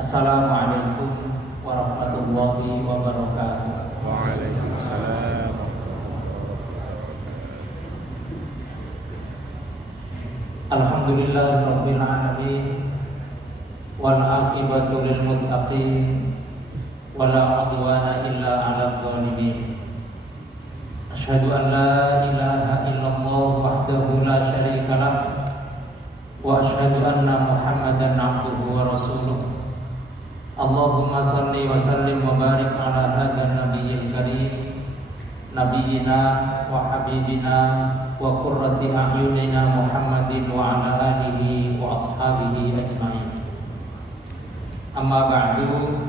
Assalamualaikum warahmatullahi wabarakatuh. Waalaikumsalam. Alhamdulillahirabbil alamin wal aqibatu lil muttaqin wala udwana illa 'alal zalimin. Asyhadu an la ilaha illallah wahdahu la syarika lah wa asyhadu anna Muhammadan 'abduhu wa rasuluh. Allahumma salli wa sallim wa barik ala hadzal nabiyil karim nabiyina wa habibina wa qurrati a'yunina Muhammadin wa ala alihi wa ashabihi ajma'in. Amma ba'du.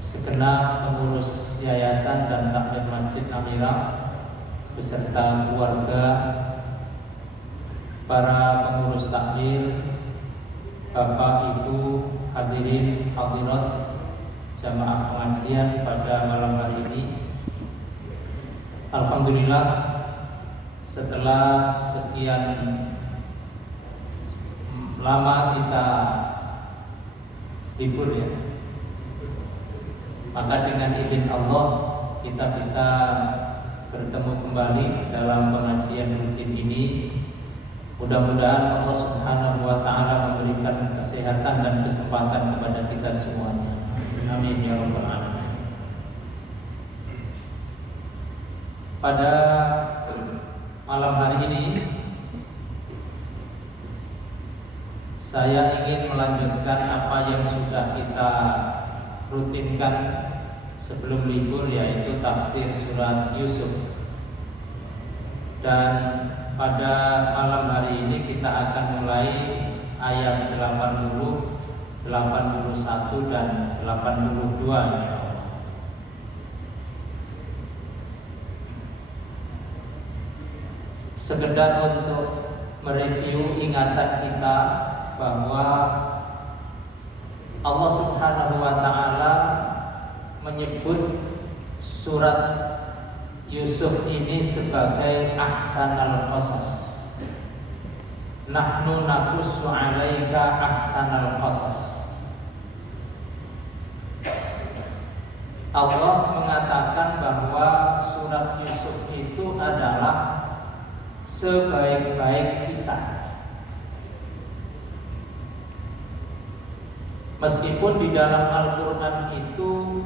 Segenap pengurus yayasan dan takmir Masjid Amirah beserta keluarga, para pengurus takmir, Bapak Ibu hadirin hadirat jamaah pengajian pada malam hari ini. Alhamdulillah, setelah sekian lama kita libur ya, maka dengan izin Allah kita bisa bertemu kembali dalam pengajian rutin ini. Mudah-mudahan Allah Subhanahu wa taala memberikan kesehatan dan kesempatan kepada kita semuanya. Amin ya rabbal alamin. Pada malam hari ini saya ingin melanjutkan apa yang sudah kita rutinkan sebelum libur, yaitu tafsir surat Yusuf. Dan pada malam hari ini kita akan mulai ayat 80, 81 dan 82 insyaallah. Sekedar untuk mereview ingatan kita bahwa Allah Subhanahu wa taala menyebut surat Yusuf ini sebagai ahsanal qasas. Nahnu naqussu 'alaika ahsanal qasas. Allah mengatakan bahwa surat Yusuf itu adalah sebaik-baik kisah. Meskipun di dalam Al-Quran itu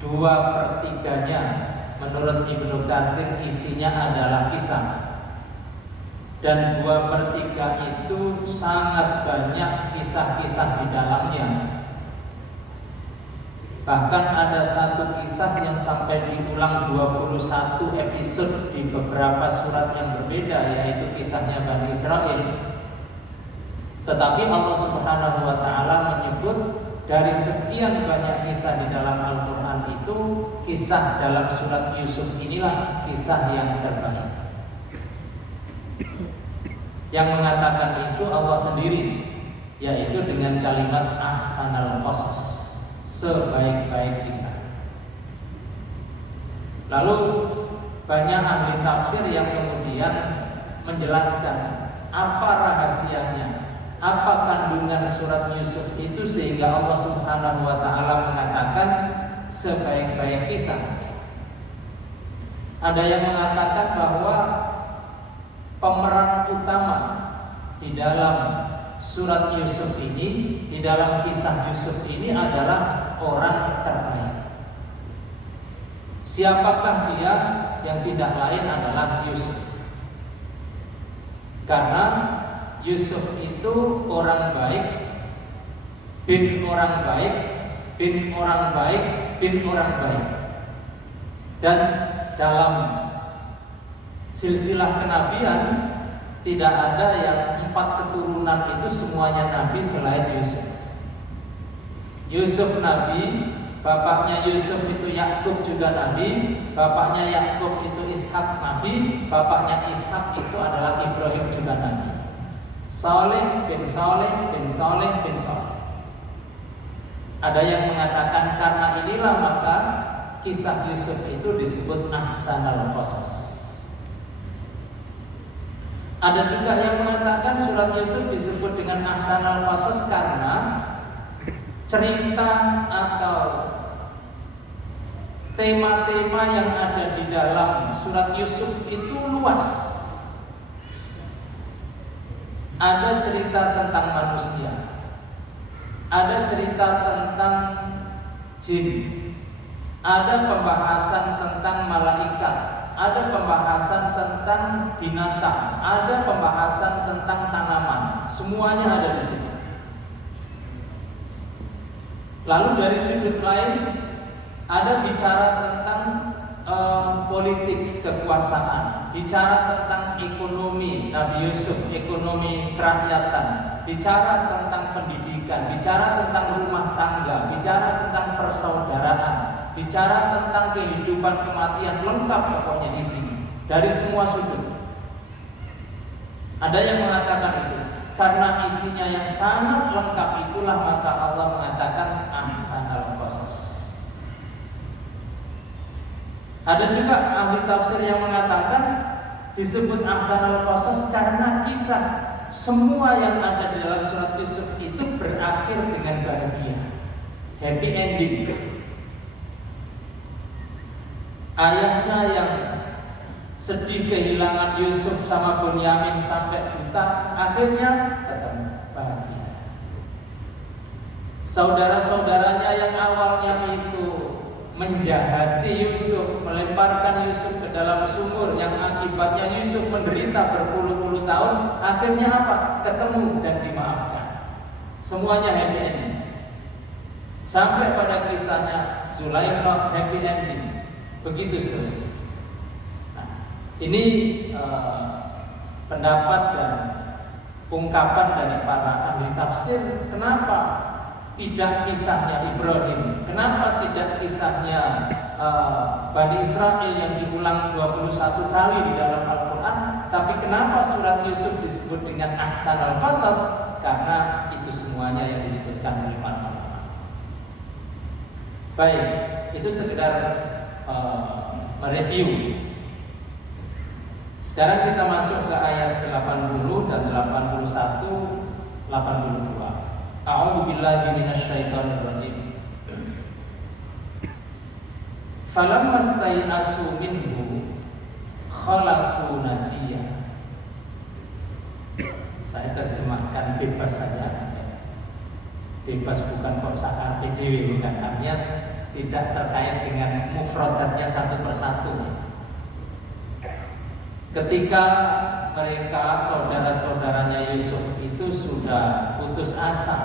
2/3-nya menurut Ibnu Katsir isinya adalah kisah, dan 2/3 itu sangat banyak kisah-kisah di dalamnya. Bahkan ada satu kisah yang sampai diulang 21 episode di beberapa surat yang berbeda, yaitu kisahnya Bani Israel. Tetapi Allah Subhanahu wa taala menyebut dari sekian banyak kisah di dalam Al-Quran itu, kisah dalam surat Yusuf inilah kisah yang terbaik. Yang mengatakan itu Allah sendiri, yaitu dengan kalimat ahsanal qasas, sebaik-baik kisah. Lalu banyak ahli tafsir yang kemudian menjelaskan apa rahasianya, apa kandungan surat Yusuf itu sehingga Allah Subhanahu wa taala mengatakan sebaik-baik kisah. Ada yang mengatakan bahwa pemeran utama di dalam surat Yusuf ini, di dalam kisah Yusuf ini adalah orang terbaik. Siapakah dia? Yang tidak lain adalah Yusuf. Karena Yusuf itu orang baik, bin orang baik, bin orang baik, bin orang baik. Dan dalam silsilah kenabian tidak ada yang 4 keturunan itu semuanya nabi selain Yusuf. Yusuf nabi, bapaknya Yusuf itu Yakub juga nabi, bapaknya Yakub itu Ishak nabi, bapaknya Ishak itu adalah Ibrahim juga nabi. Saleh bin Saleh bin Saleh bin Saleh. Ada yang mengatakan karena inilah maka kisah Yusuf itu disebut ahsanal qasas. Ada juga yang mengatakan surat Yusuf disebut dengan ahsanal qasas karena cerita atau tema-tema yang ada di dalam surat Yusuf itu luas. Ada cerita tentang manusia, ada cerita tentang jin, ada pembahasan tentang malaikat, ada pembahasan tentang binatang, ada pembahasan tentang tanaman. Semuanya ada di situ. Lalu dari sudut lain ada bicara tentang politik kekuasaan, bicara tentang ekonomi Nabi Yusuf, ekonomi kerakyatan, bicara tentang pendidikan, bicara tentang rumah tangga, bicara tentang persaudaraan, bicara tentang kehidupan kematian, lengkap pokoknya isinya dari semua sudut. Ada yang mengatakan itu karena isinya yang sangat lengkap, itulah maka Allah mengatakan ahsanal qasas. Ada juga ahli tafsir yang mengatakan disebut ahsanal qasas karena kisah semua yang ada di dalam surat Yusuf itu berakhir dengan bahagia, happy ending. Ayahnya yang sedih kehilangan Yusuf sama Bunyamin sampai buta, akhirnya ketemu bahagia. Saudara-saudaranya yang awalnya itu menjahati Yusuf, melemparkan Yusuf ke dalam sumur yang akibatnya Yusuf menderita berpuluh-puluh tahun, akhirnya apa? Ketemu dan dimaafkan. Semuanya happy ending. Sampai pada kisahnya Zulaikha, happy ending. Begitu seterusnya. Nah, ini pendapat dan ungkapan dari para ahli tafsir. Kenapa tidak kisahnya Ibrahim? Kenapa tidak kisahnya Bani Israel yang diulang 21 kali di dalam Al-Quran? Tapi kenapa surat Yusuf disebut dengan ahsanal qasas? Karena itu semuanya yang disebutkan oleh para ulama. Baik, itu sekedar mereview. Sekarang kita masuk ke ayat 80 dan 81, 82. A'udzu billahi minasyaitonir rajim. Falamma stai'asu minhu khalasu najiyah. Saya terjemahkan bebas saja. Bebas bukan kok sakar PDW, bukan, artinya tidak terkait dengan mufradatnya satu persatu. Ketika mereka saudara-saudaranya Yusuf itu sudah putus asa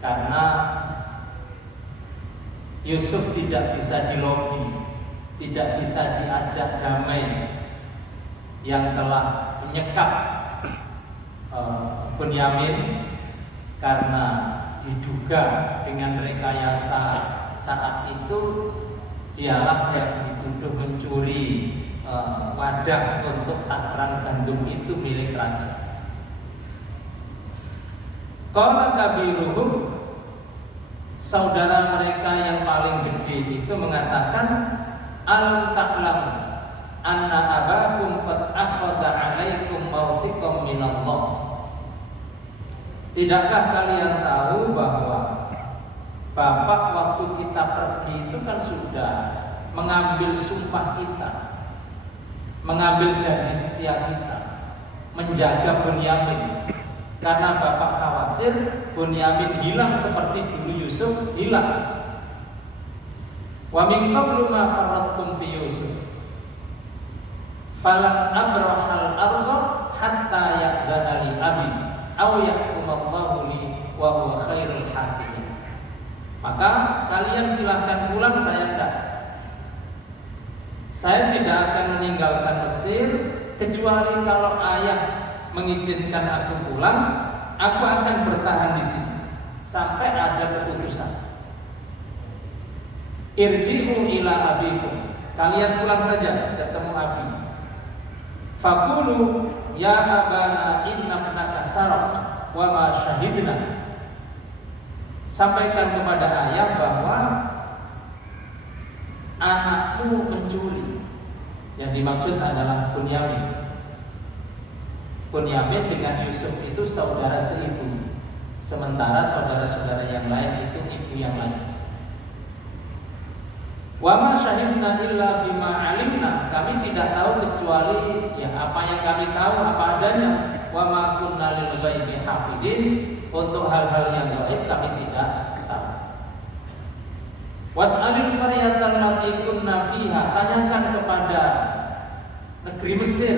karena Yusuf tidak bisa dilobi, tidak bisa diajak damai, yang telah menyekap Bunyamin karena diduga dengan rekayasa saat itu dialah yang dituduh mencuri wadah untuk takaran gandum itu milik raja. Qala kabiruhum, saudara mereka yang paling gede itu mengatakan, alam ta'lam anna abakum qad akhadha 'alaikum mawthiqan minallah. Tidakkah kalian tahu bahwa Bapak waktu kita pergi itu kan sudah mengambil sumpah kita, mengambil janji setia kita, menjaga Bunyamin, karena Bapak khawatir Bunyamin hilang seperti dulu Yusuf hilang. Wa min qablu ma farrattum fi Yusuf falan abrahal arda hatta ya'dzana li abi aw yahkumallahu li wa huwa khairul hakimin. Maka kalian silahkan pulang, saya tidak. Saya tidak akan meninggalkan Mesir kecuali kalau ayah mengizinkan aku pulang. Aku akan bertahan di sini sampai ada keputusan. Irji'u ila abikum, kalian pulang saja ketemu abi. Faqulu ya abana inna ibnaka saraq wa ma syahidna. Sampaikan kepada ayah bahwa anakmu mencuri. Yang dimaksud adalah Bunyamin. Bunyamin dengan Yusuf itu saudara seibu, sementara saudara-saudara yang lain itu ibu yang lain. Wa ma syahidna illa bima alimna, kami tidak tahu kecuali ya apa yang kami tahu apa adanya. Wa ma kunna lil ghaibi hafidin, untuk hal-hal yang gaib kami tidak tahu. Was'alil qaryatan lati kunna fiha, tanyakan kepada negeri Mesir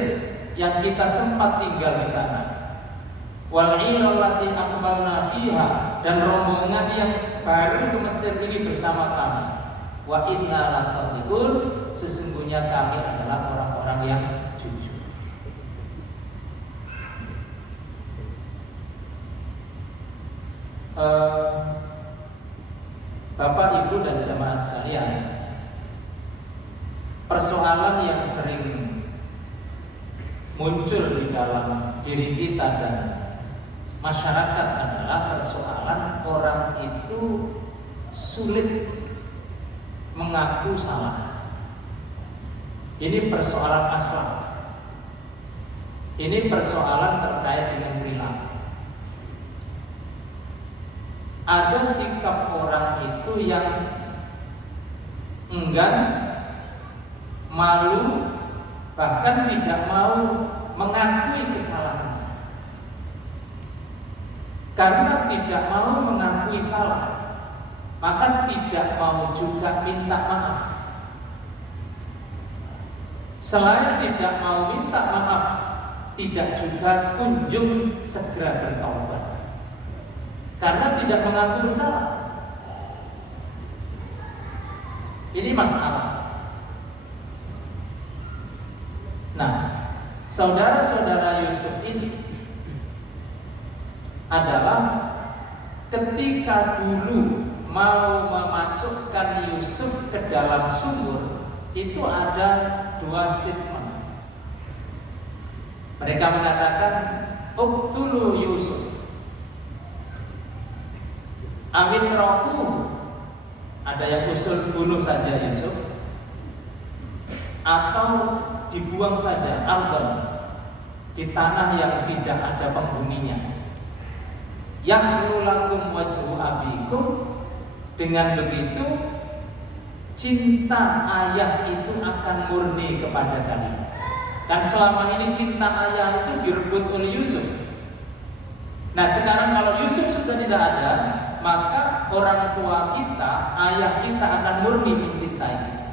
yang kita sempat tinggal di sana. Wal 'ira allati aqbalna fiha, dan rombongan yang baru ke Mesir ini bersama kami. Wa inna lasadiqun, sesungguhnya kami adalah orang-orang yang jujur. Bapak, Ibu, dan jamaah sekalian, persoalan yang sering muncul di dalam diri kita dan masyarakat adalah persoalan orang itu sulit mengaku salah. Ini persoalan akhlak. Ini persoalan terkait dengan perilaku. Ada sikap orang itu yang enggan, malu, bahkan tidak mau mengakui kesalahan. Karena tidak mau mengakui salah, maka tidak mau juga minta maaf. Selain tidak mau minta maaf, tidak juga kunjung segera bertaubat, karena tidak mengaku bersalah. Ini masalah. Nah, saudara-saudara Yusuf ini adalah ketika dulu mau memasukkan Yusuf ke dalam sumur, itu ada dua statement. Mereka mengatakan, uqtulu Yusuf, awitrahu, ada yang usul bunuh saja Yusuf, atau dibuang saja ardon, di tanah yang tidak ada penghuninya. Yakhlu wajhu abikum, dengan begitu cinta ayah itu akan murni kepada kalian. Dan selama ini cinta ayah itu direbut oleh Yusuf. Nah, sekarang kalau Yusuf sudah tidak ada, maka orang tua kita, ayah kita akan murni mencintai kita.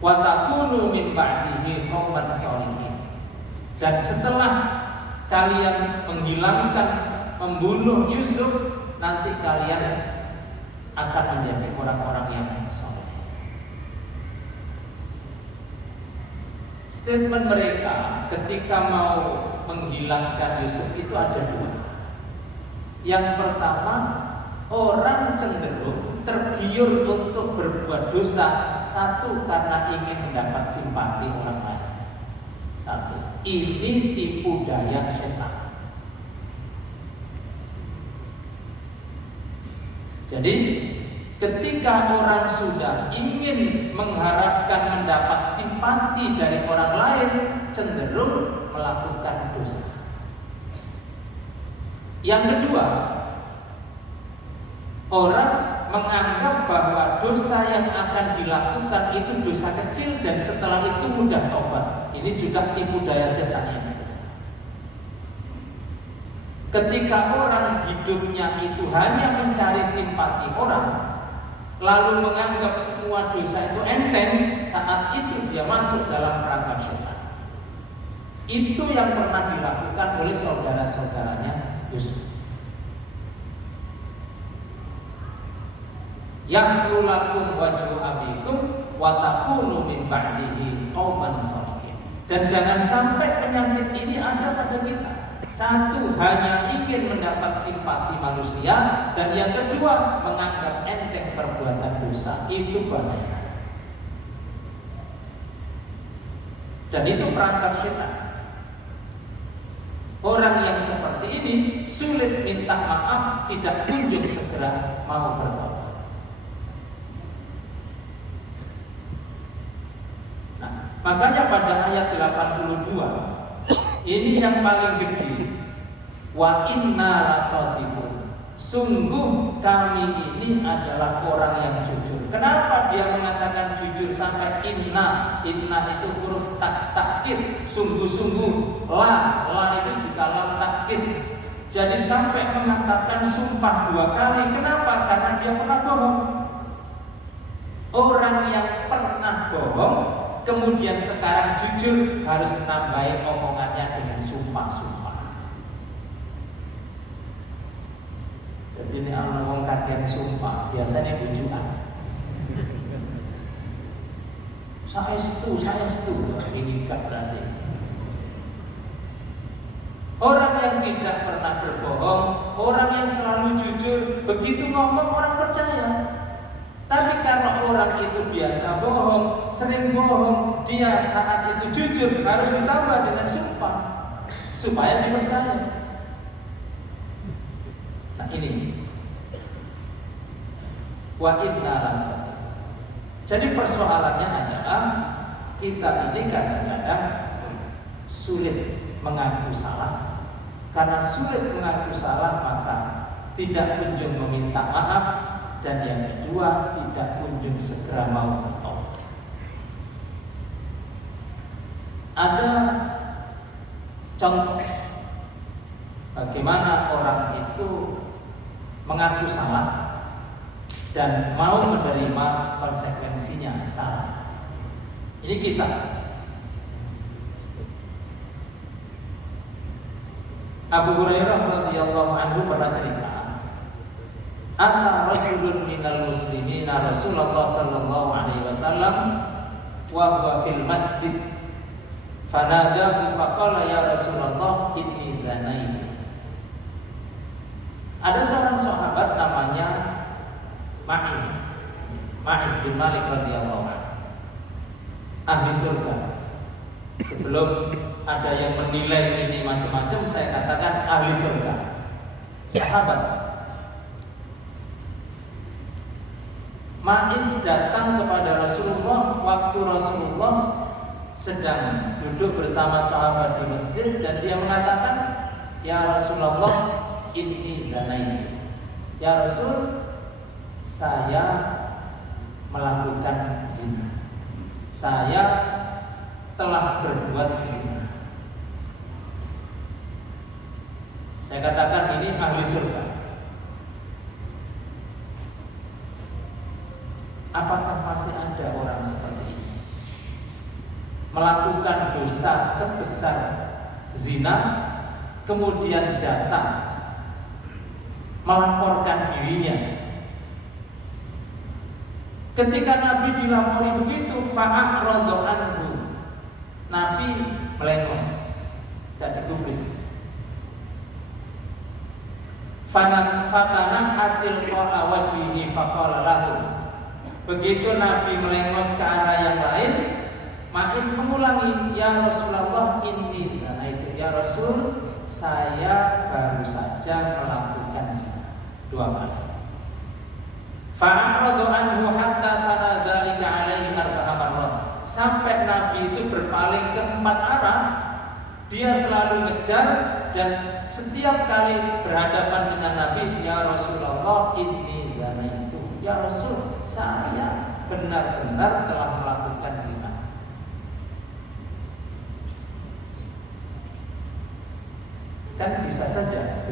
Wa takunu min ba'dihi qauman shalihin. Dan setelah kalian menghilangkan, membunuh Yusuf, nanti kalian akan menjadi orang-orang yang saleh. Statement mereka ketika mau menghilangkan Yusuf itu ada dua. Yang pertama, orang cenderung tergiur untuk berbuat dosa, satu karena ingin mendapat simpati orang lain. Satu, ini tipu daya setan. Jadi ketika orang sudah ingin mengharapkan mendapat simpati dari orang lain, cenderung melakukan dosa. Yang kedua, orang menganggap bahwa dosa yang akan dilakukan itu dosa kecil dan setelah itu mudah tobat. Ini juga tipu daya setan ini. Ketika orang hidupnya itu hanya mencari simpati orang, lalu menganggap semua dosa itu enteng, saat itu dia masuk dalam perangkap setan. Itu yang pernah dilakukan oleh saudara-saudaranya Yusuf. Yakhlu lakum wajhu abikum wa takunu min ba'dihi qauman shalihin. Dan jangan sampai penyakit ini ada pada kita. Satu, hanya ingin mendapat simpati manusia, dan yang kedua, menganggap enteng perbuatan dosa. Itu bahaya. Dan itu perangkap setan. Orang yang seperti ini sulit minta maaf, tidak kunjung segera mau bertobat. Nah, makanya pada ayat 82 ini yang paling gede. Wa inna lasadiqun. Sungguh kami ini adalah orang yang jujur. Kenapa dia mengatakan jujur sampai inna? Inna itu huruf takkid, sungguh-sungguh. La itu juga lam takkid. Jadi sampai mengatakan sumpah 2 kali. Kenapa? Karena dia pernah bohong. Orang yang pernah bohong kemudian sekarang jujur harus nambahin omongannya dengan sumpah-sumpah. Jadi ini orang kakek sumpah biasanya bujukan. Saya setuju ini kan berarti. Orang yang tidak pernah berbohong, orang yang selalu jujur, begitu ngomong orang percaya. Tapi kalau orang itu biasa bohong, sering bohong, dia saat itu jujur harus ditambah dengan sumpah supaya dipercaya. Nah ini wa inna lasadiqun. Jadi persoalannya adalah kita ini kadang-kadang sulit mengaku salah. Karena sulit mengaku salah maka tidak kunjung meminta maaf, dan yang kedua tidak kunjung segera mau bertobat. Ada contoh bagaimana orang itu mengaku salah dan mau menerima konsekuensinya salah. Ini kisah Abu Hurairah radhiyallahu anhu pernah cerita, "Ata rajulun minal muslimina Rasulullah sallallahu alaihi wasallam wa huwa fil masjid fanadahu faqala ya Rasulullah inni zanaitu." Ada seorang sahabat namanya Ma'is bin Malik radhiyallahu anhu, ahli surga. Sebelum ada yang menilai ini macam-macam, saya katakan ahli surga, sahabat. Ma'is datang kepada Rasulullah waktu Rasulullah sedang duduk bersama sahabat di masjid, dan dia mengatakan, "Ya Rasulullah, inni zanaitu." Ya Rasul, saya melakukan zina. Saya telah berbuat zina. Saya katakan ini ahli surga. Apakah masih ada orang seperti ini? Melakukan dosa sebesar zina, kemudian datang melaporkan dirinya. Ketika Nabi dilapori begitu, fa'a'radu anhu, Nabi melengos dan digubris. Fatana hatil qa'a wajhihi faqala lahu. Begitu Nabi melengos ke arah yang lain, Ma'is mengulangi, "Ya Rasulullah, inni zanaitu." Ya Rasul, saya baru saja melakukan zina 2 kali. Fa'aradu anhu hatta sana dzalika alaihi arba'a marrat. Sampai Nabi itu berpaling ke 4 arah, dia selalu ngejar, dan setiap kali berhadapan dengan Nabi, "Ya Rasulullah, inni zanaitu." Ya Rasul, saya benar-benar telah melakukan zina. Kan bisa saja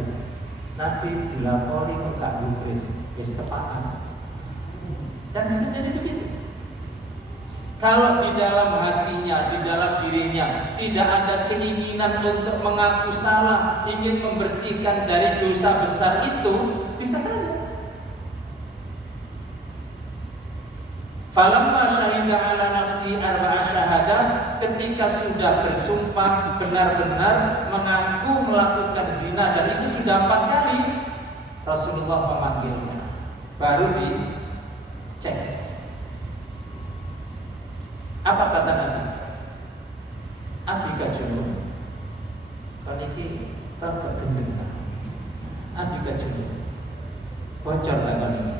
Nabi dilapori ke gubris, wis tepatan. Dan bisa jadi begitu. Kalau di dalam hatinya, di dalam dirinya tidak ada keinginan untuk mengaku salah, ingin membersihkan dari dosa besar itu, bisa saja. Falamma syahida ala nafsi arba'a syahadat, ketika sudah bersumpah benar-benar mengaku melakukan zina, dan itu sudah 4 kali, Rasulullah memanggilnya. Baru dicek. Apa kata Nabi? Abika junub. Kaniki rada gendeng. Abika junub. Bocor tak kaniki.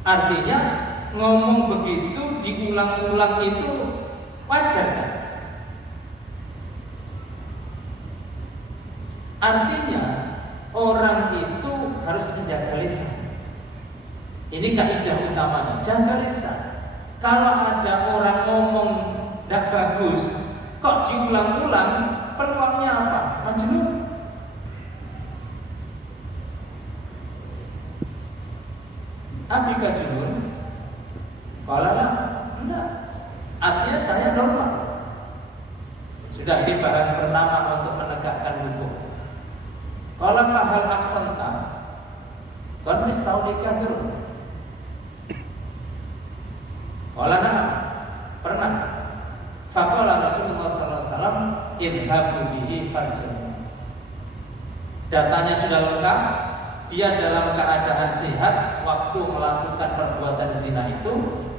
Artinya ngomong begitu diulang-ulang itu wajar kan? Artinya orang itu harus menjaga lisan. Ini kaidah utamanya, jaga lisan. Kalau ada orang ngomong tidak bagus, kok diulang-ulang, peluangnya apa? Majnun. Abi kajnun? Kalau lah, enggak. Artinya saya normal. Sudah ini barang pertama untuk menegakkan hukum. Kalau fahal aksanta, kan mesti tahu nikah dulu. Kalau pernah. Faqala Rasulullah SAW, idhabu bihi farjun. Datanya sudah lengkap, dia dalam keadaan sehat waktu melakukan perbuatan zina itu,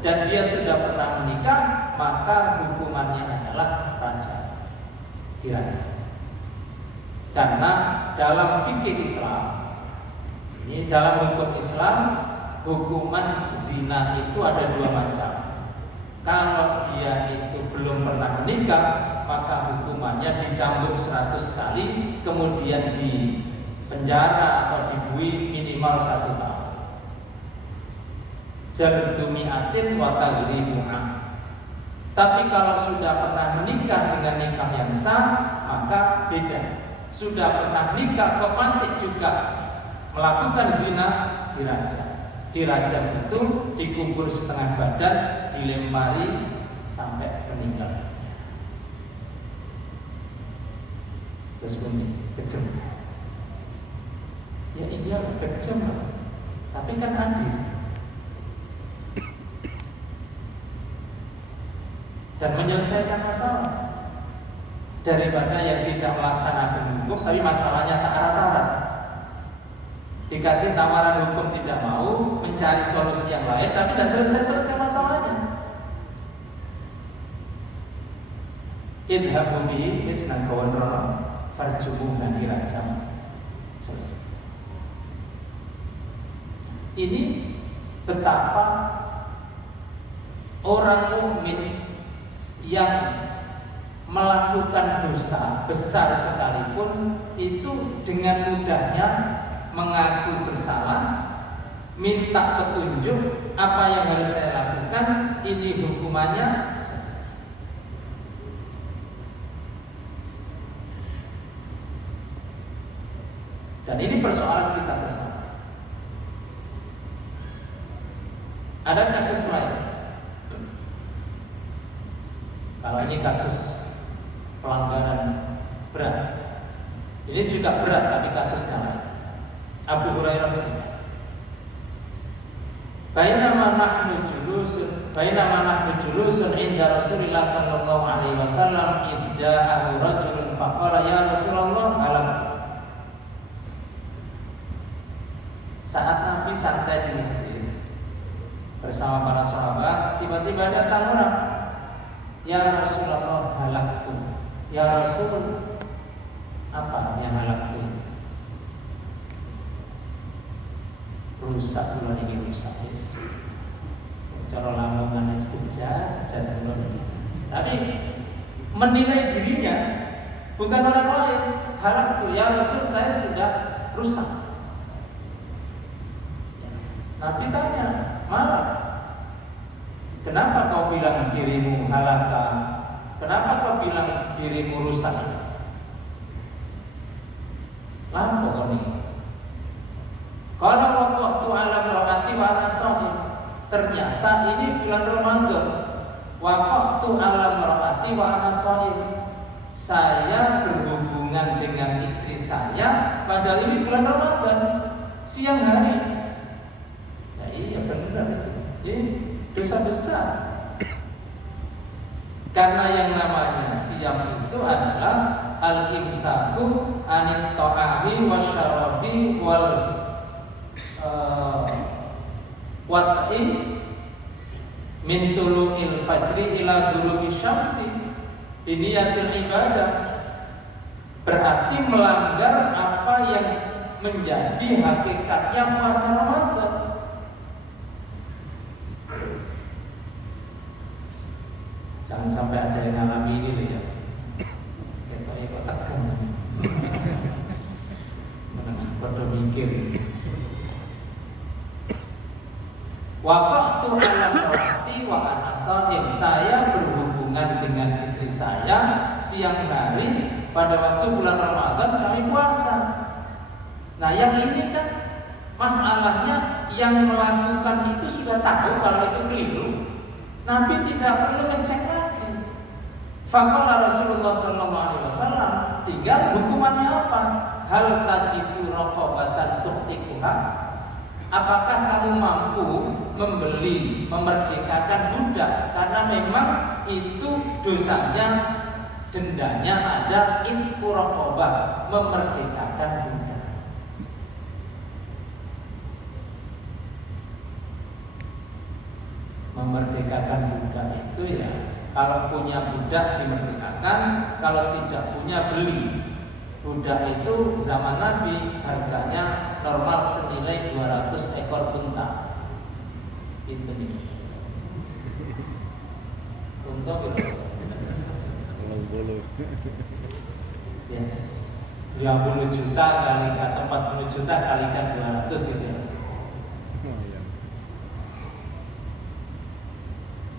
dan dia sudah pernah menikah, maka hukumannya adalah rajam, dirajam. Karena dalam fikih Islam, ini dalam hukum Islam, hukuman zina itu ada dua macam. Kalau dia itu belum pernah menikah, maka hukumannya dicambuk 100 kali, kemudian di penjara atau dibui minimal 1 tahun. Jaldu mi'atin wa taghribu'an. Tapi kalau sudah pernah menikah dengan nikah yang sah, maka beda. Sudah pernah nikah kok masih juga melakukan zina, dirajam. Dirajam itu dikubur setengah badan, dilempari sampai meninggal. Terus bunyi kejam. Ya iya kejam, tapi kan adil. Dan menyelesaikan masalah daripada yang tidak melaksanakan hukum tapi masalahnya searat-arat. Dikasih tawaran hukum tidak mau, mencari solusi yang lain tapi tidak selesai masalahnya. Idhabu bihi wis nang kawan farjumu dan dirajam. Selesai. Ini betapa orang mukmin yang melakukan dosa besar sekalipun itu dengan mudahnya mengaku bersalah, minta petunjuk apa yang harus saya lakukan, ini hukumannya selesai. Dan ini persoalan kita bersama. Ada kasus lain. Kalau ini kasus pelanggaran berat, ini juga berat tapi kasusnya lain. Abu Hurairah cerita, Bainama nahnu julusun inda Rasulillah sallallahu alaihi wasallam idh ja'ahu rajulun faqala ya Rasulullah halaktu. Saat Nabi santai di masjid bersama para sahabat, tiba-tiba datang orang, ya Rasulullah halaktu. Ya Rasul, apa yang halaktu? Rusak bulan ini, rusak yes. Cara lamongan es kerja bulan ini. Tapi menilai dirinya bukan orang lain. Halaktu, ya Rasul, saya sudah rusak. Nabi tanya, malah kenapa kau bilang dirimu halaka? Kenapa kau bilang dirimu rusak? Lampu kau ini. Kalau waktu alam rohati wa nasohim, ternyata ini bulan Ramadan. Waktu alam rohati wa nasohim, saya berhubungan dengan istri saya, padahal ini bulan Ramadan, siang hari. Ya iya benar itu. Ini dosa besar. Karena yang namanya siam itu adalah al-imsaku anit ta'ami wasyarabi wal wat'i min tulu'il fajri ila ghurubi syamsi biniyatil ibadah, berarti melanggar apa yang menjadi hakikatnya puasa Ramadan. Jangan sampai ada yang ngalami gitu ya. Kita ikut tekan. Waqa'tu 'ala imraati wa ana sha'im. Saya berhubungan dengan istri saya siang hari pada waktu bulan Ramadan kami puasa. Nah, yang ini kan masalahnya yang melakukan itu sudah tahu kalau itu keliru. Nabi tidak perlu ngecek lagi. Faqala Rasulullah sallallahu alaihi wasallam, tinggal hukumannya apa? Hal tajidu raqabatan tuqtiquha? Apakah kamu mampu membeli, memerdekakan budak? Karena memang itu dosanya, dendanya ada itqu raqabah, memerdekakan budak. Memerdekakan budak itu ya, kalau punya budak dimerdekakan, kalau tidak punya beli. Budak itu zaman Nabi harganya normal senilai 200 ekor unta. Itu nih. Unta berapa? Yes. 20 juta kalikan 40 juta kalikan 200 gitu ya.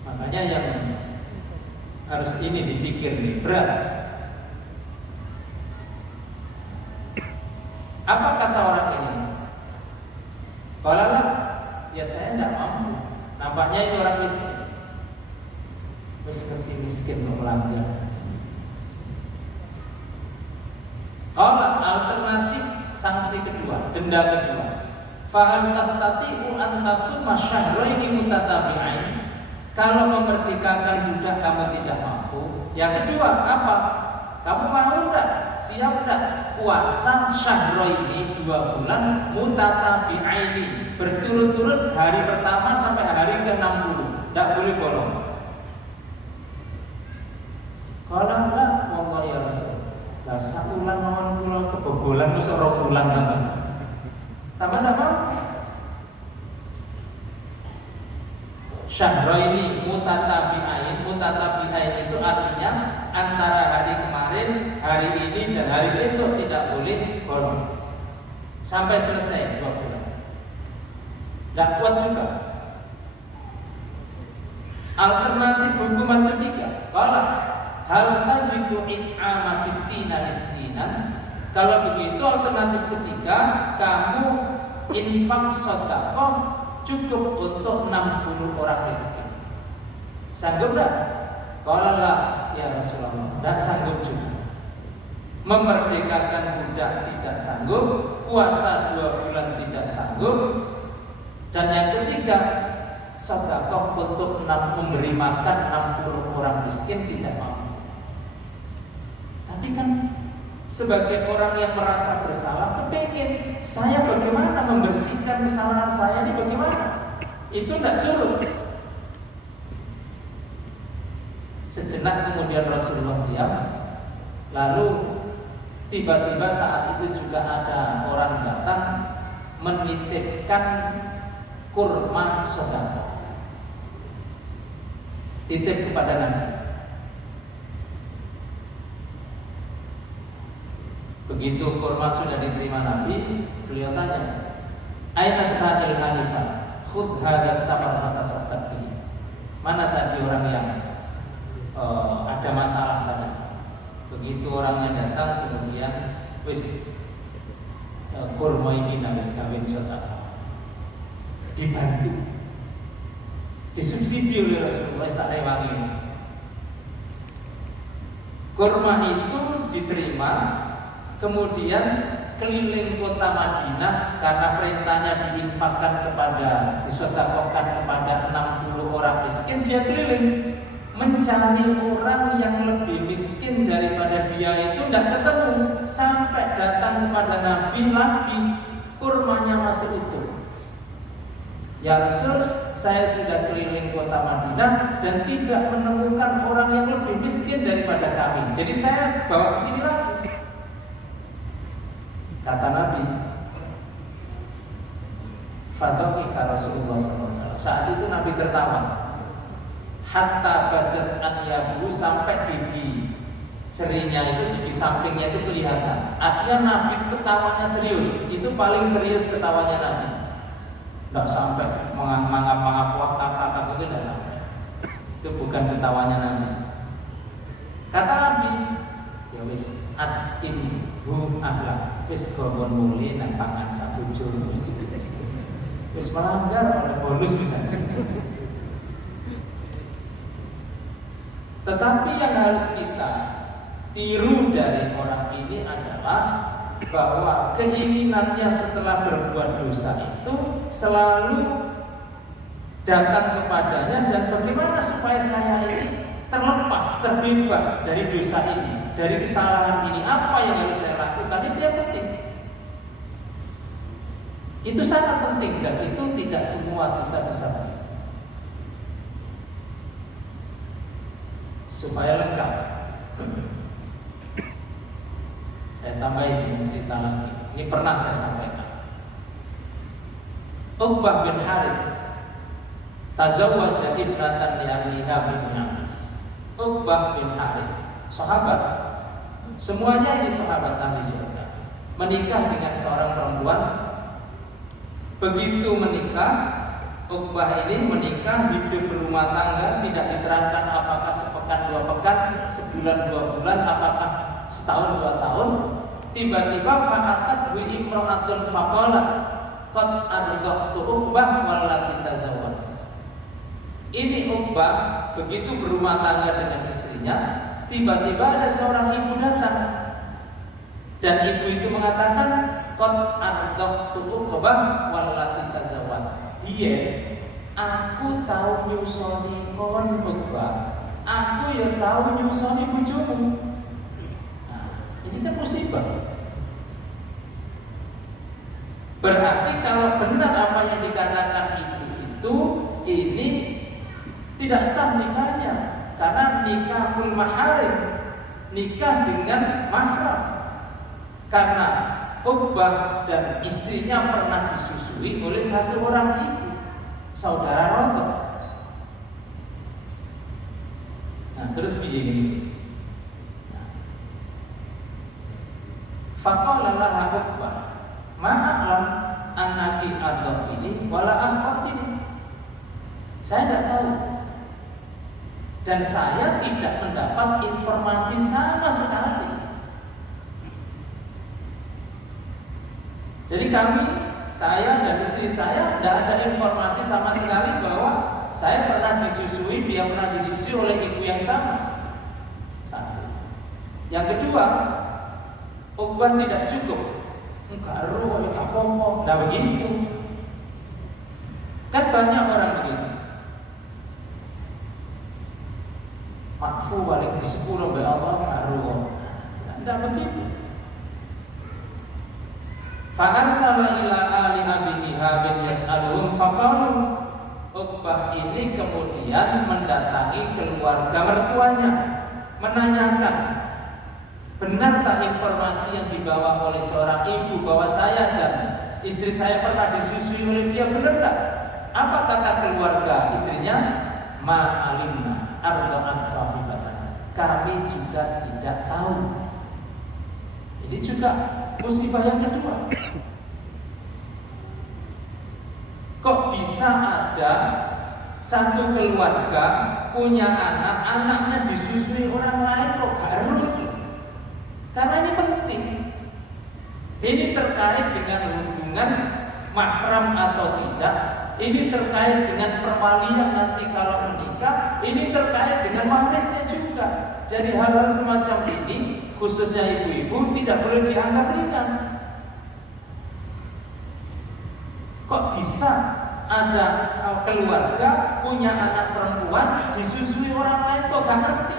Makanya yang harus ini dipikir nih, berat. Apa kata orang ini? Kalau lah, ya saya tidak mampu. Nampaknya ini orang miskin. Seperti miskin melanggar. Kalau alternatif sanksi kedua, denda kedua, fahal tastati'u an tasuma syahraini mutatabi'ain. Kalau memerdekakan budak kamu tidak mampu. Yang kedua apa? Kamu mau enggak? Siap enggak? Puasa syahraini 2 bulan mutatabi'aini, berturut-turut hari pertama sampai hari ke-60. Enggak boleh bolong. Kalau enggak, Allah ya Rasul. Lah sakulan mawon kula kebobolan wis ora bulan tambah. Tambah apa? Syahraini mutatabi'ain. Mutatabi'ain itu artinya antara hari kemarin, hari ini dan hari esok tidak boleh bolong sampai selesai 2 bulan. Tidak kuat juga. Alternatif hukuman ketiga, kalau hal tajidu it'ama sittina miskinan. Kalau begitu alternatif ketiga, kamu infak sedekah cukup untuk 60 orang miskin. Sanggup enggak? Kalau lah ya Rasulullah, dan sanggup juga. Memerdekakan budak tidak sanggup, puasa 2 bulan tidak sanggup, dan yang ketiga sedekah untuk memberi makan 60 orang miskin tidak mampu. Tapi kan sebagai orang yang merasa bersalah, kepingin saya bagaimana membersihkan kesalahan saya ini bagaimana? Itu tidak suruh. Sejenak kemudian Rasulullah diam. Lalu tiba-tiba saat itu juga ada orang datang menitipkan kurma sedekah. Titip kepada Nabi. Begitu kurma sudah diterima Nabi, beliau tanya, "Aina sa'il hanifah? Khudh hadha tamar fatasaddaq bihi." Mana tadi orang yang ada masalah tadi? Begitu orangnya datang, kemudian wis kurma ini nabis kawin sedekah. Dibantu, disubsidi oleh Rasulullah SAW. Kurma itu diterima, kemudian keliling kota Madinah karena perintahnya diinfakkan kepada, disedekahkan kepada 60 orang miskin. Dia keliling mencari orang yang lebih miskin daripada dia itu, tidak ketemu, sampai datang kepada Nabi lagi, kurmanya masih utuh. Ya Rasul, saya sudah keliling kota Madinah dan tidak menemukan orang yang lebih miskin daripada kami. Jadi saya bawa ke sini lagi. Kata Nabi, Fadhika Rasulullah SAW. Saat itu Nabi tertawa. Hatta badat anyabu, sampai gigi serinya itu, gigi sampingnya itu kelihatan. Artinya Nabi ketawanya serius. Itu paling serius ketawanya Nabi. Tidak sampai mangap-mangap kakak itu tidak sampai. Itu bukan ketawanya Nabi. Kata Nabi, ya wis atim hu ahlak, wis gobon muli nang pangan sabujur. Wis melanggar oleh bonus bisa. Tetapi yang harus kita tiru dari orang ini adalah bahwa keinginannya setelah berbuat dosa itu selalu datang kepadanya, dan bagaimana supaya saya ini terlepas, terbebas dari dosa ini, dari kesalahan ini, apa yang harus saya lakukan, itu yang penting. Itu sangat penting, dan itu tidak semua kita bisa supaya lengkap. Saya tambahin dengan cerita lagi. Ini pernah saya sampaikan. Uqbah bin Harith tazawwaja ibnatan li Abiha bin Aziz. Uqbah bin Harith, sahabat. Semuanya ini sahabat Nabi surga. Menikah dengan seorang perempuan. Begitu menikah, Uqbah ini menikah, hidup berumah tangga, tidak diterangkan apakah sepekan 2 pekan, sebulan 2 bulan, apakah setahun 2 tahun. Tiba-tiba fa'atat bi imra'atun faqalat qad ardaqtu Uqbah wallati tazawwaj. Ini Uqbah begitu berumah tangga dengan istrinya, tiba-tiba ada seorang ibu datang, dan ibu itu mengatakan qad ardaqtu Uqbah wallati tazawwaj. Iya, aku tahu nyusoni kon Uqbah, aku yang tahu nyusoni bojomu. Ini kan musibah. Berarti kalau benar apa yang dikatakan ibu itu, ini tidak sah nikahnya, karena nikahul maharim, nikah dengan mahram. Karena Uqbah dan istrinya pernah disusui oleh satu orang ibu, saudara rontok. Nah, terus begini. Faqala laha Uqbah, ma'alam annaki ardaqtini wala akhqartini. Saya tidak tahu, dan saya tidak mendapat informasi sama sekali. Jadi saya dan istri saya tidak ada informasi sama sekali bahwa saya pernah disusui, dia pernah disusui oleh ibu yang sama. Satu. Yang kedua, Uqbah tidak cukup. Enggak oleh apa-apa. Nah begitu. Kan banyak orang begitu. Makfu balik di 10 oleh Allah karu. Tidak begitu. Fa'arsala ila ali abiha bin yas'aluhum faqalu. Uqbah ini kemudian mendatangi keluarga mertuanya, menanyakan, benar tak informasi yang dibawa oleh seorang ibu bahwa saya dan istri saya pernah disusui oleh dia, benar tak? Apa kata keluarga istrinya? Ma'alimna arda'at sahibatan. Kami juga tidak tahu. Ini juga musibah yang kedua. Kok bisa ada satu keluarga punya anak, anaknya disusui orang lain kok garu? Karena ini penting. Ini terkait dengan hubungan mahram atau tidak. Ini terkait dengan perwalian nanti kalau menikah. Ini terkait dengan warisnya juga. Jadi hal-hal semacam ini, khususnya ibu-ibu, tidak boleh dianggap ringan. Kok bisa ada keluarga punya anak perempuan disusui orang lain, kok gak ngerti?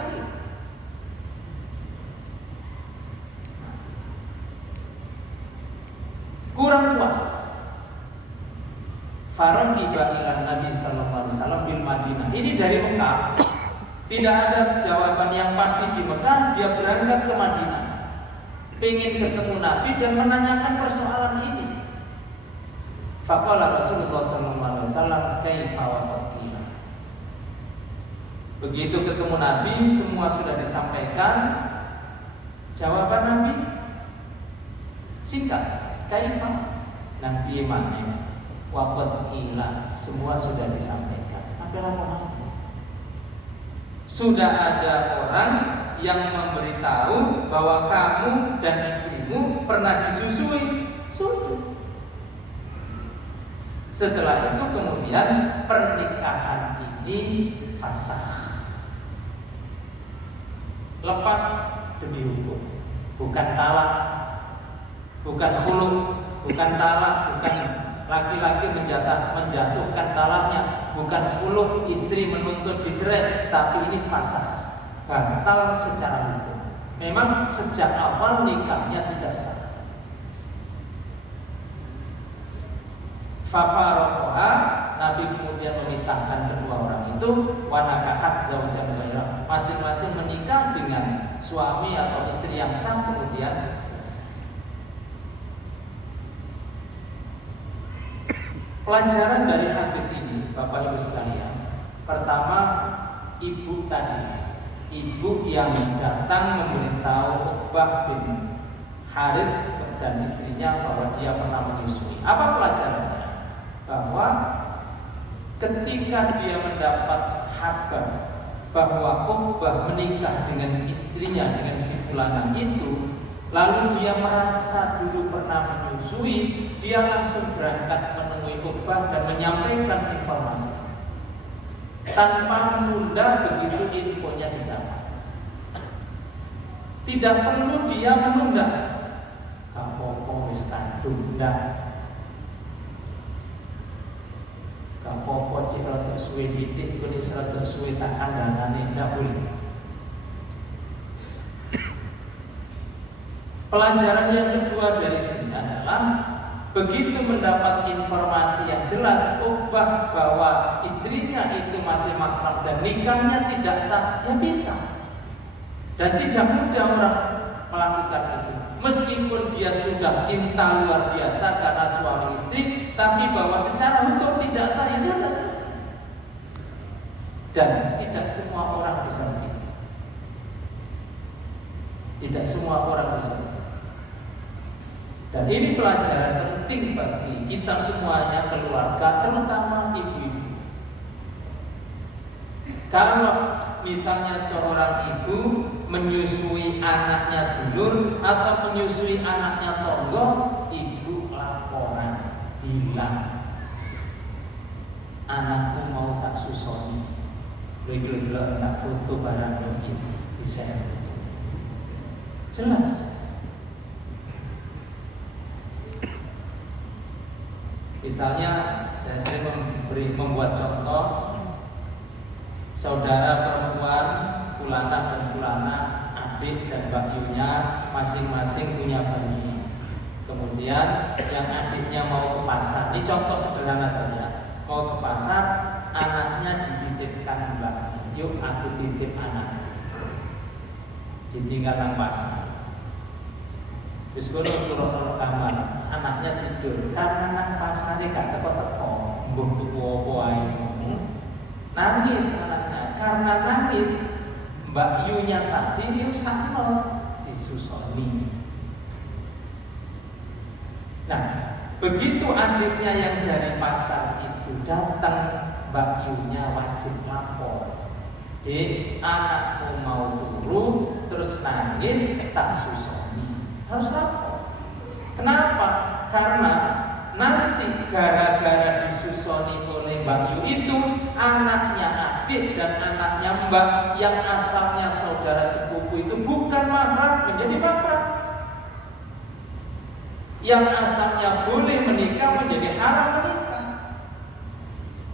Kurang puas. Faraqiba ila Nabi sallallahu alaihi wasallam bil Madinah. Ini dari Mekah. Tidak ada jawaban yang pasti di Mekah, dia berangkat ke Madinah. Pengen ketemu Nabi dan menanyakan persoalan ini. Faqala Rasulullah sallallahu alaihi wasallam kaifa wa qila. Begitu ketemu Nabi, semua sudah disampaikan. Jawaban Nabi singkat. Kaifa Nabi mana? Waqad qila, semua sudah disampaikan. Apa laporan? Sudah ada orang yang memberitahu bahwa kamu dan istrimu pernah disusui. Sudah. Setelah itu kemudian pernikahan ini fasakh. Lepas demi hukum. Bukan talak, bukan khulu, bukan talak, bukan laki-laki menjatuhkan talaknya, bukan khulu, istri menuntut dicerai, tapi ini fasakh, batal secara hukum. Memang sejak awal nikahnya tidak sah. Fafarokoha, Nabi kemudian memisahkan kedua orang itu, wanakahat zaujan ghairah, masing-masing menikah dengan suami atau istri yang sah, kemudian selesai. Pelajaran dari hadis ini, Bapak Ibu sekalian, pertama, ibu tadi, ibu yang datang memberitahu Uqbah bin Harith dan istrinya bahwa dia pernah menyusui. Apa pelajarannya? Bahwa ketika dia mendapat kabar bahwa Uqbah menikah dengan istrinya, dengan si fulanah itu, lalu dia merasa dulu pernah menyusui, dia langsung berangkat menemui Uqbah dan menyampaikan informasi tanpa menunda begitu infonya didapat. Tidak perlu dia menunda. Kapopo wis kandung dah. Kapopo cek rada suwe didik kuwi rada suwe tak kandhangane ndak boleh. Pelajaran yang kedua dari sini adalah begitu mendapat informasi yang jelas Uqbah bahwa istrinya itu masih mahram dan nikahnya tidak sah, ya bisa. Dan tidak mudah orang melakukan itu. Meskipun dia sudah cinta luar biasa karena suami istri, tapi bahwa secara hukum tidak sah, ya sudah selesai. Dan tidak semua orang bisa begitu. Tidak semua orang bisa begitu. Dan ini pelajaran penting bagi kita semuanya, keluarga, terutama ibu-ibu. Kalau misalnya seorang ibu menyusui anaknya dulur atau menyusui anaknya tonggo, ibu laporan, bilang anakku mau tak susoni, beli-beli tak foto barang begini, di-share. Jelas. Misalnya saya sering membuat contoh, saudara perempuan fulanah dan fulanah, adik dan bakyunya masing-masing punya bayi. Kemudian yang adiknya mau ke pasar, ini contoh sederhana saja, mau ke pasar, anaknya dititipkan mbaknya, yuk aku titip anak, ditinggal nang pasar. Terus gue turun kamar, anaknya tidur karena nang pasarnya gak teko-teko, mbok tuku opo ae. Nangis anaknya, karena nangis Mbak Yunya tadi dia sakno disusoni. Nah, begitu adiknya yang dari pasar itu datang, Mbak Yunya wajib lapor. Anakmu mau turu terus nangis tak susoni. Harus lapor. Kenapa? Karena nanti gara-gara disusoni oleh Mbak Yu itu, anaknya adik dan anaknya Mbak yang asalnya saudara sepupu itu bukan mahram menjadi mahram. Yang asalnya boleh menikah menjadi haram menikah.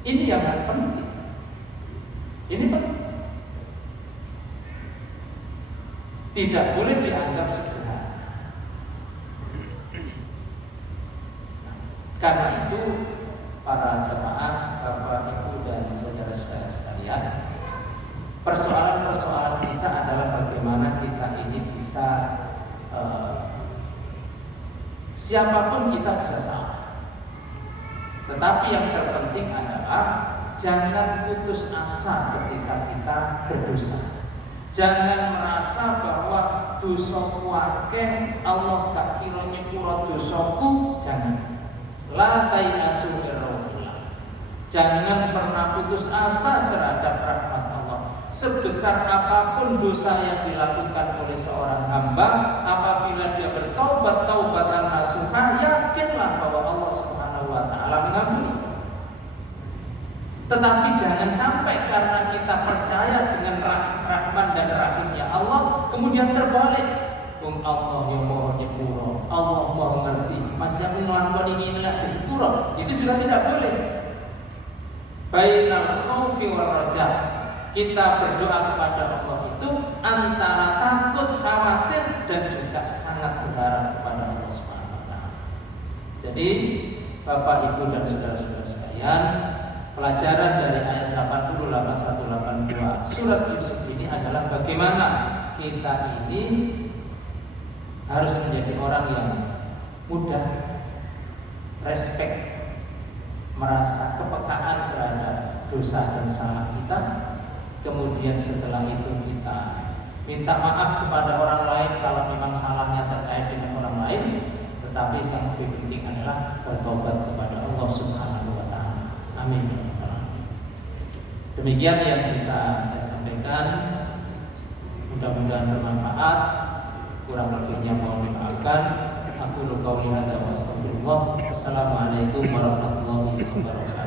Ini yang penting. Ini penting. Tidak boleh dianggap sederhana. Karena itu para jemaah, Bapak, Ibu dan saudara-saudara sekalian, persoalan-persoalan kita adalah bagaimana kita ini bisa siapapun kita bisa salah. Tetapi yang terpenting adalah jangan putus asa ketika kita berdosa. Jangan merasa bahwa dosaku akeh, Allah gak kira nyepuro dosaku. Jangan. La tayasu Jangan pernah putus asa terhadap rahmat Allah. Sebesar apapun dosa yang dilakukan oleh seorang hamba, apabila dia bertaubat taubatan nasuha, yakinlah bahwa Allah Subhanahu wa taala mengampuni. Tetapi jangan sampai karena kita percaya dengan rahman dan rahimnya Allah, kemudian terbalik. Allah yang mau nyepuro, Allah mau ngerti, masih melakukan ini di sepuro, itu juga tidak boleh. Bainal khaufi wal raja, kita berdoa kepada Allah itu antara takut, khawatir, dan juga sangat berharap kepada Allah Subhanahu wa taala. Jadi Bapak Ibu dan saudara-saudara sekalian, pelajaran dari ayat 80, 81, 82 surat Yusuf ini adalah bagaimana kita ini harus menjadi orang yang mudah respect, merasa kepekaan terhadap dosa dan salah kita. Kemudian setelah itu kita minta maaf kepada orang lain kalau memang salahnya terkait dengan orang lain, tetapi yang lebih penting adalah bertobat kepada Allah Subhanahu wa taala. Amin. Demikian yang bisa saya sampaikan. Mudah-mudahan bermanfaat. Kurang lebihnya mohon dimaafkan. Aku qouli hadza wa astagfirullah. Wassalamualaikum warahmatullahi wabarakatuh.